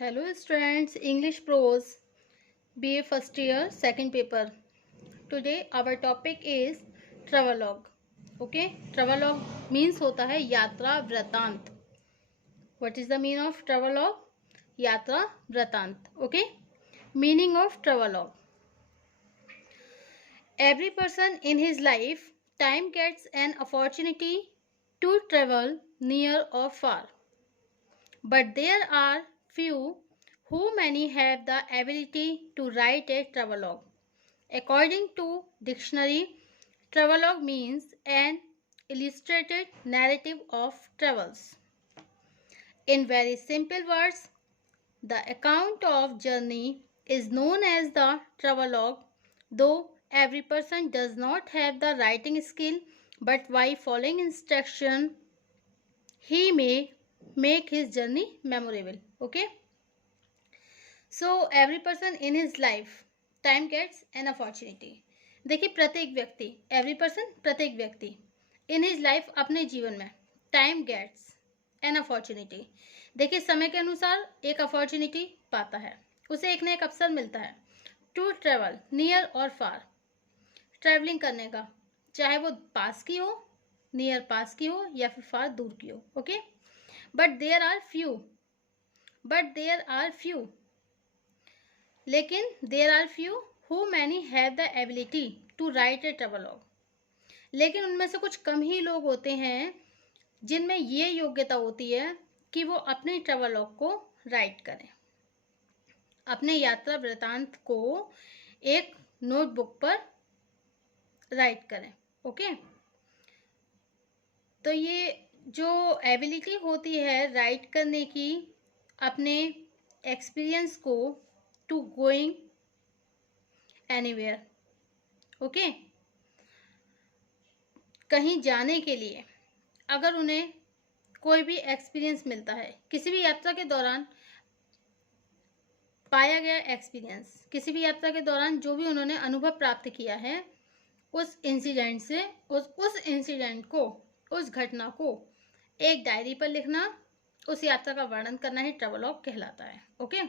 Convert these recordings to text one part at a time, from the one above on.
Hello students, English Prose, BA first year, second paper. Today our topic is travelogue. Okay, travelogue means होता है यात्रा वृतांत. What is the meaning of travelogue? यात्रा वृतांत. Okay, meaning of travelogue. Every person in his life time gets an opportunity to travel near or far. But there are few who many have the ability to write a travelogue. According to dictionary, travelogue means an illustrated narrative of travels. In very simple words, the account of journey is known as the travelogue, though every person does not have the writing skill, but by following instruction, he may make his journey memorable. Okay. So every person in his life time gets an opportunity. देखिए प्रत्येक व्यक्ति every person प्रत्येक व्यक्ति इन his life अपने जीवन में time gets an opportunity. देखिए समय के अनुसार एक अपॉर्चुनिटी पाता है, उसे एक न एक अवसर मिलता है टू ट्रेवल नियर और फार, ट्रैवलिंग करने का, चाहे वो पास की हो, नियर पास की हो या फिर फार दूर की हो. Okay, but there are few लेकिन there are few who many have the ability to write a travelogue. लेकिन उनमें से कुछ कम ही लोग होते हैं जिनमें ये योग्यता होती है कि वो अपने ट्रेवलॉग को राइट करें, अपने यात्रा वृतांत को एक नोटबुक पर राइट करें. ओके, तो ये जो एबिलिटी होती है राइट करने की, अपने एक्सपीरियंस को टू गोइंग एनीवेयर. ओके, कहीं जाने के लिए अगर उन्हें कोई भी एक्सपीरियंस मिलता है, किसी भी यात्रा के दौरान पाया गया एक्सपीरियंस, किसी भी यात्रा के दौरान जो भी उन्होंने अनुभव प्राप्त किया है, उस इंसिडेंट से उस इंसिडेंट को, उस घटना को एक डायरी पर लिखना, उस यात्रा का वर्णन करना ही ट्रेवलॉग कहलाता है. Okay,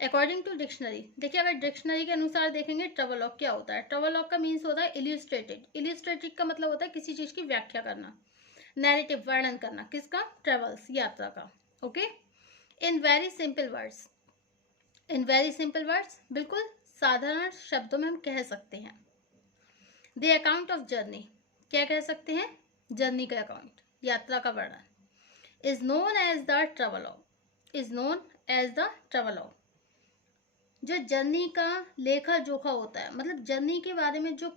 according to dictionary. देखिए अगर डिक्शनरी के अनुसार देखेंगे ट्रेवलॉग क्या होता है. ट्रेवलॉग का मीन्स होता है इल्यूस्ट्रेटेड. इल्यूस्ट्रेटेड का मतलब होता है किसी चीज की व्याख्या करना, नैरेटिव वर्णन करना, किसका, ट्रेवल्स, यात्रा का. Okay, in very simple words, in very simple words, बिल्कुल साधारण शब्दों में हम कह सकते हैं द अकाउंट ऑफ जर्नी. क्या कह सकते हैं, जर्नी का अकाउंट, यात्रा का वर्णन. Is known as the travelogue, is known as the travelogue. जो जर्नी का लेखा जोखा होता है, मतलब जर्नी के बारे में जो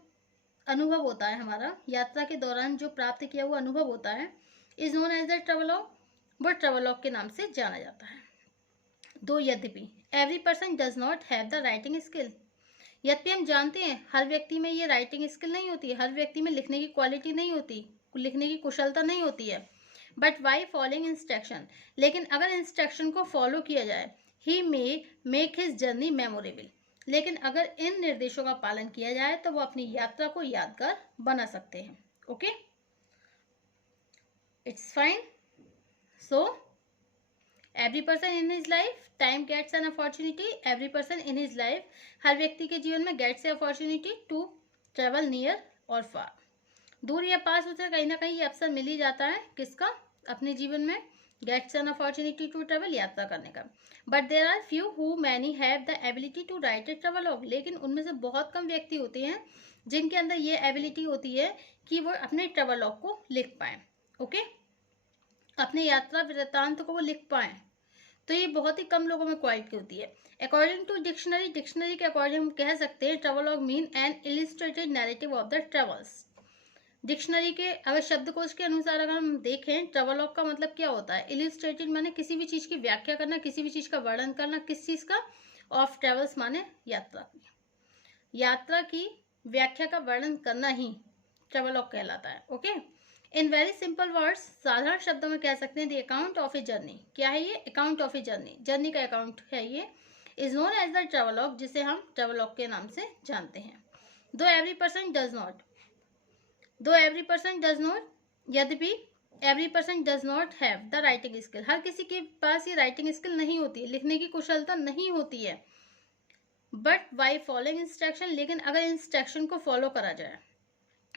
अनुभव होता है हमारा, यात्रा के दौरान जो प्राप्त किया हुआ अनुभव होता है, is known as the travelogue, वो ट्रेवलॉग के नाम से जाना जाता है. दो यद्यपि every person does not have the writing skill. यद्यपि हम जानते हैं हर व्यक्ति में ये राइटिंग स्किल नहीं होती है, हर व्यक्ति में लिखने की क्वालिटी नहीं होती, लिखने की कुशलता नहीं होती है. बट वाई फॉलोइंग इंस्ट्रक्शन, लेकिन अगर इंस्ट्रक्शन को फॉलो किया जाए, he may make his journey memorable. लेकिन अगर इन निर्देशों का पालन किया जाए तो वो अपनी यात्रा को यादगार बना सकते हैं. Okay, it's fine. So every person in his life time gets an opportunity. Every person in his life, हर व्यक्ति के जीवन में gets a opportunity to travel near और फार. दूर या पास उसे कहीं ना कहीं ये अवसर मिल ही जाता है, किसका, अपने जीवन में gets an opportunity to travel, यात्रा करने का. But there are few who many have the ability to write a travelogue. लेकिन उनमें से बहुत कम व्यक्ति होते हैं जिनके अंदर ये एबिलिटी होती है कि वो अपने ट्रेवलॉग को लिख पाएं. ओके, अपने यात्रा वृत्तांत को वो लिख पाएं. तो ये बहुत ही कम लोगों में क्वालिटी होती है. अकॉर्डिंग टू डिक्शनरी, डिक्शनरी के अकॉर्डिंग हम कह सकते हैं travelogue mean an illustrated narrative of the travels. Dictionary के अगर शब्दकोश के अनुसार अगर हम देखें, ट्रेवलॉग का मतलब क्या होता है, इलिस्ट्रेटेड माने किसी भी चीज की व्याख्या करना, किसी भी चीज का वर्णन करना, किस चीज का, ऑफ ट्रेवल्स माने यात्रा की, यात्रा की व्याख्या का वर्णन करना ही ट्रेवलॉग कहलाता है. Okay, in very simple words, साधारण शब्दों में कह सकते हैं the account of a journey. क्या है ये, account of a journey, journey का अकाउंट है ये. Is known as the travelogue, जिसे हम ट्रेवलॉग के नाम से जानते हैं. Though every person does not, though every person does not, यद्यपि every person does not have the writing skill, हर किसी के पास ये राइटिंग स्किल नहीं होती है, लिखने की कुशलता नहीं होती है। बट बाई फॉलोइंग इंस्ट्रक्शन, लेकिन अगर इंस्ट्रक्शन को फॉलो करा जाए,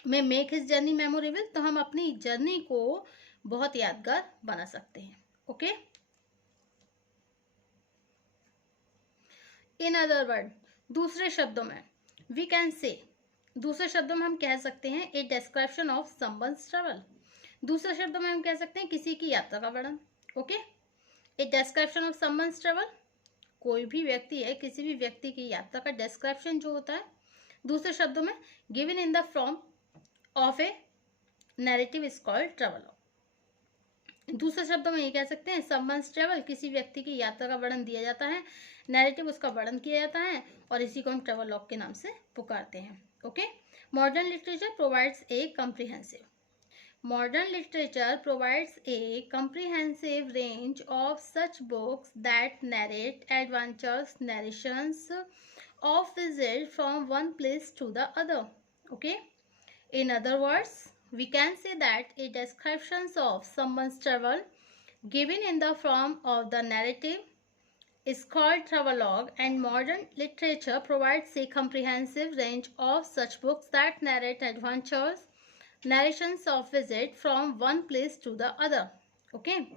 में मेक हिज जर्नी मेमोरेबल, तो हम अपनी जर्नी को बहुत यादगार बना सकते हैं। ओके, इन अदर वर्ड, दूसरे शब्दों में, वी कैन से, दूसरे शब्दों में हम कह सकते हैं a description of someone's travel, दूसरे शब्दों में हम कह सकते हैं किसी की यात्रा का वर्णन। Okay, a description of someone's travel, कोई भी व्यक्ति है, किसी भी व्यक्ति की यात्रा का डिस्क्रिप्शन जो होता है, दूसरे शब्दों में given in the form of A narrative is called travelogue. दूसरे शब्दों में ये कह सकते हैं समवन्स ट्रैवल, किसी व्यक्ति की यात्रा का वर्णन दिया जाता है, नैरेटिव उसका वर्णन किया जाता है, और इसी को हम ट्रैवलॉग के नाम से पुकारते हैं। Okay, modern literature provides a comprehensive, modern literature provides a comprehensive range of such books that narrate adventures, narrations of visits from one place to the other. Okay, in other words, we can say that a description of someone's travel given in the form of the narrative is called travelogue, and modern literature provides a comprehensive range of such books that narrate adventures, narrations of visit from one place to the other. Okay,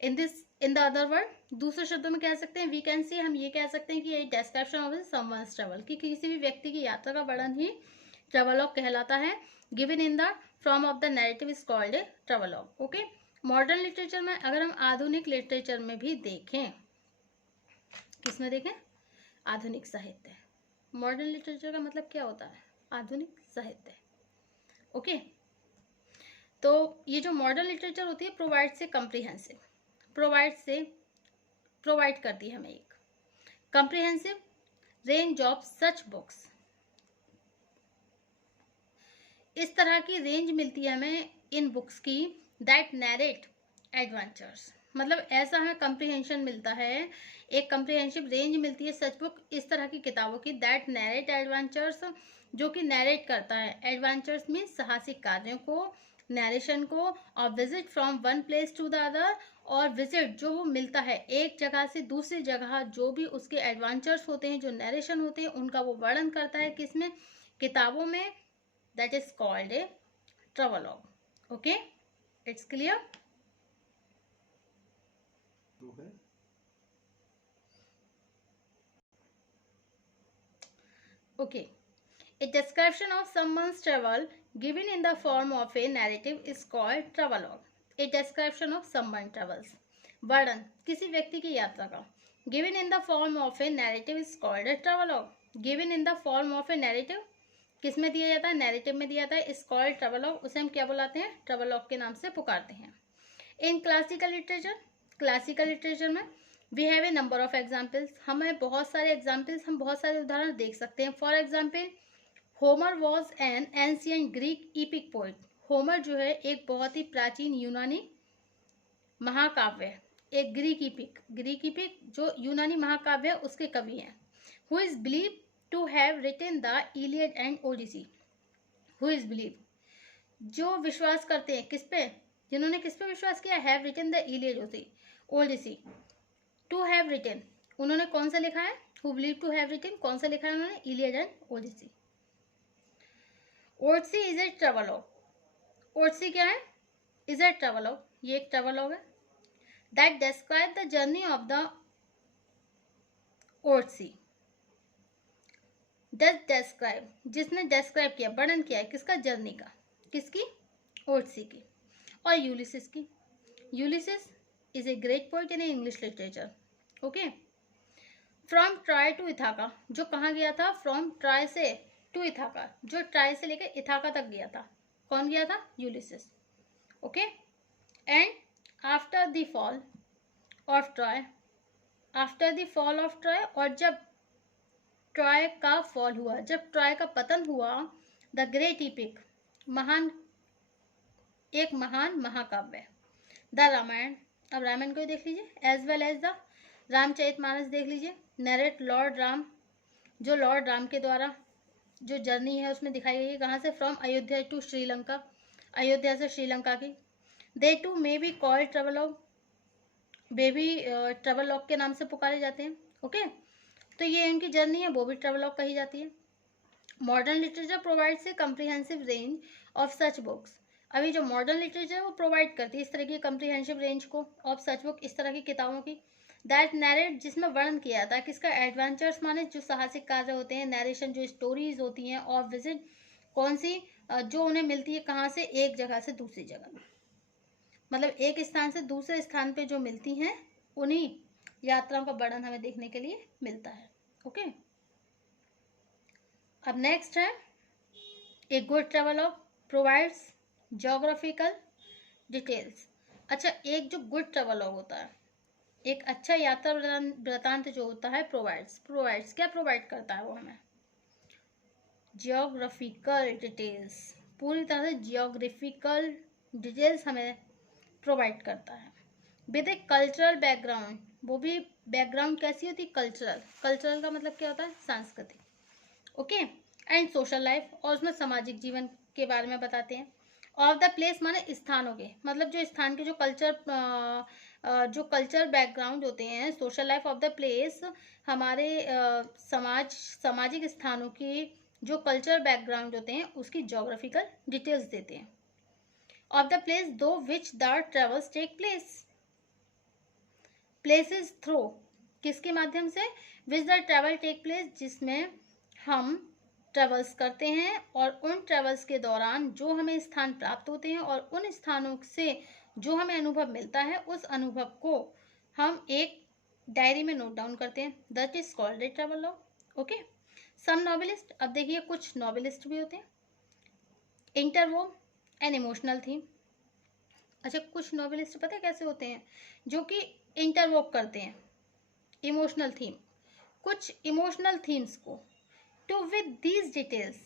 in the other word, दूसरे शब्दों में कह सकते हैं we can say, हम ये कह सकते हैं कि ये description of someone's travel, कि किसी भी व्यक्ति की यात्रा का वर्णन ही travelogue कहलाता है। given in the form of the narrative is called a travelogue. Okay, modern literature में, अगर हम आधुनिक लिटरेचर में भी देखें, किसमें देखें, आधुनिक साहित्य, मॉडर्न लिटरेचर का मतलब क्या होता है, आधुनिक साहित्य। ओके, तो ये जो मॉडर्न लिटरेचर होती है प्रोवाइड से कम्प्रीहेंसिव, प्रोवाइड करती है हमें एक comprehensive range of such books, इस तरह की रेंज मिलती है हमें इन बुक्स की, दैट नैरेट एडवेंचर्स, मतलब ऐसा हमें कम्प्रीहेंशन मिलता है, एक कम्प्रीहेंसिव रेंज मिलती है सच बुक, इस तरह की किताबों की, दैट नैरेट एडवेंचर्स, जो कि नैरेट करता है, एडवेंचर्स मीन्स साहसिक कार्यों को, नैरेशन को, और visit from one place to the other, और विजिट जो वो मिलता है एक जगह से दूसरी जगह, जो भी उसके एडवेंचर्स होते हैं, जो नैरेशन होते हैं, उनका वो वर्णन करता है, किसमें, किताबों में, that is called A travelogue. Okay, it's clear. Okay, a description of someone's travel given in the form of a narrative is called travelogue. A description of someone's travels, वर्णन किसी व्यक्ति की यात्रा का, given in the form of a narrative is called a travelogue. given in the form of a narrative किस में दिया जाता है, नैरेटिव में दिया जाता है, is called travelogue, उसे हम क्या बुलाते हैं, ट्रेवलॉग के नाम से पुकारते हैं। इन क्लासिकल लिटरेचर में we have a number of examples, हमें बहुत सारे एग्जाम्पल्स, हम बहुत सारे उदाहरण देख सकते हैं। For example, Homer was an ancient Greek EPIC poet, Homer जो है एक बहुत ही प्राचीन यूनानी महाकाव्य, एक ग्रीक इपिक जो यूनानी महाकाव्य है उसके कवि हैं। Who is believe to have written the Iliad and Odyssey, who is believe, जो विश्वास करते हैं, किस पे, जिन्होंने किस पे विश्वास किया, have written the Iliad Odyssey, to have written, उन्होंने कौन सा लिखा है, who believe to have written, कौन सा लिखा है उन्होंने, Iliad and Odyssey. Odyssey is a travelogue, Odyssey क्या है, इज ए ट्रैवलॉग, ये एक ट्रैवलॉग है, that describe the journey of the Odyssey, does describe, जिसने डिस्क्राइब किया, वर्णन किया है, किसका, जर्नी का, किसकी, ओडिसी की। और यूलिसिस की, Ulysses is a great poet in English literature. Okay, from Troy to Ithaca, जो कहाँ गया था, from Troy से to Ithaca, जो ट्राय से लेकर इथाका तक गया था, कौन गया था, Ulysses. Okay, and after the fall of Troy, after the fall of Troy, और जब ट्रॉय का फॉल हुआ, जब ट्रॉय का पतन हुआ, द ग्रेट इपिक, एक महान महाकाव्य, द रामायण, अब रामायण को देख लीजिए, as well as the Ramcharitmanas देख लीजिए, नरेट लॉर्ड राम, जो लॉर्ड राम के द्वारा जो जर्नी है उसमें दिखाई गई है, कहाँ से, फ्रॉम अयोध्या टू श्रीलंका, अयोध्या से श्रीलंका की, they too may be called travelogue, बेबी ट्रेवलॉग के नाम से पुकारे जाते हैं। ओके, तो ये इनकी जर्नी है, वो भी ट्रेवलॉग कही जाती है। Modern literature provides a comprehensive range of such books. अभी जो मॉडर्न लिटरेचर है वो प्रोवाइड करती है इस तरह की कम्प्रीहेंसिव रेंज को ऑफ सच बुक, इस तरह की किताबों की, दैट नैरेट, जिसमें वर्णन किया जाता है किसका, एडवेंचर्स माने जो साहसिक कार्य होते हैं, नैरेशन जो स्टोरीज होती हैं, ऑफ विजिट कौन सी, जो उन्हें मिलती है कहाँ से, एक जगह से दूसरी जगह, मतलब एक स्थान से दूसरे स्थान पे जो मिलती हैं उन्हीं यात्राओं का वर्णन हमें देखने के लिए मिलता है। ओके, अब नेक्स्ट है a good travelogue provides geographical details. अच्छा, एक जो गुड ट्रेवलॉग होता है, एक अच्छा यात्रा वृतांत जो होता है, प्रोवाइड्स क्या प्रोवाइड करता है वो हमें, जियोग्राफिकल डिटेल्स, पूरी तरह से जियोग्राफिकल डिटेल्स हमें प्रोवाइड करता है विद ए कल्चरल बैकग्राउंड। वो भी बैकग्राउंड कैसी होती है, कल्चरल, कल्चरल का मतलब क्या होता है, सांस्कृतिक। ओके, एंड सोशल लाइफ, और उसमें सामाजिक जीवन के बारे में बताते हैं। ऑफ द प्लेस माने स्थानों के, मतलब जो स्थान के जो कल्चर बैकग्राउंड होते हैं, social life of the place हमारे सामाजिक स्थानों की जो कल्चर बैकग्राउंड होते हैं उसकी ज्योग्राफिकल डिटेल्स देते हैं। Of the place though which the travels take place, places through किसके माध्यम से, which the travel take place, जिसमें हम ट्रेवल्स करते हैं और उन ट्रेवल्स के दौरान जो हमें स्थान प्राप्त होते हैं और उन स्थानों से जो हमें अनुभव मिलता है उस अनुभव को हम एक डायरी में नोट डाउन करते हैं, that is called a travelogue. Okay, some novelist, अब देखिए कुछ नॉवेलिस्ट भी होते हैं, इंटरवोव एन इमोशनल थीम। अच्छा, कुछ नॉवेलिस्ट पता है कैसे होते हैं, जो कि इंटरवोक करते हैं इमोशनल थीम, कुछ इमोशनल थीम्स को, टू विद दीज डिटेल्स,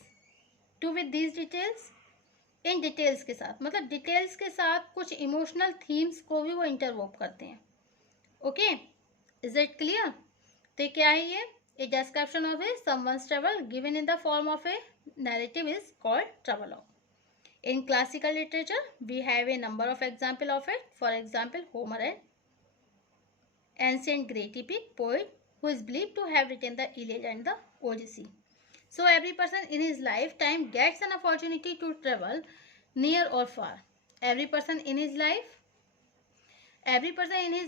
इन डिटेल्स के साथ, मतलब डिटेल्स के साथ कुछ इमोशनल थीम्स को भी वो इंटरवोक करते हैं। Okay, is it clear? तो क्या है ये, a description of A someone's travel given in the form of A narrative is called travelogue. In classical literature, we have a number of examples of it. For example, Homer, an ancient Greek epic poet who is believed to have written the Iliad and the Odyssey. So every person in his lifetime gets an opportunity to travel near or far. Every person in his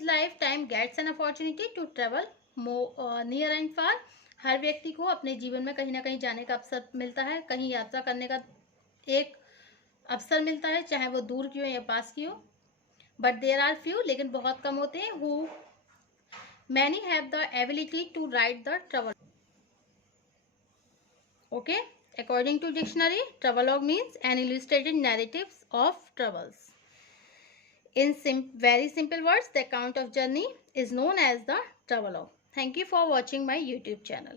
lifetime gets an opportunity to travel near and far. हर व्यक्ति को अपने जीवन में कहीं ना कहीं जाने का अवसर मिलता है, कहीं यात्रा करने का एक अवसर मिलता है, चाहे वो दूर की हो या पास की हो, बट देयर आर फ्यू, लेकिन बहुत कम होते हैं, who many have the ability to write the travel. Okay, according to dictionary, travelogue means an illustrated narratives of travels. In very simple words, the account of journey is known as the travelogue. Thank you for watching my YouTube channel.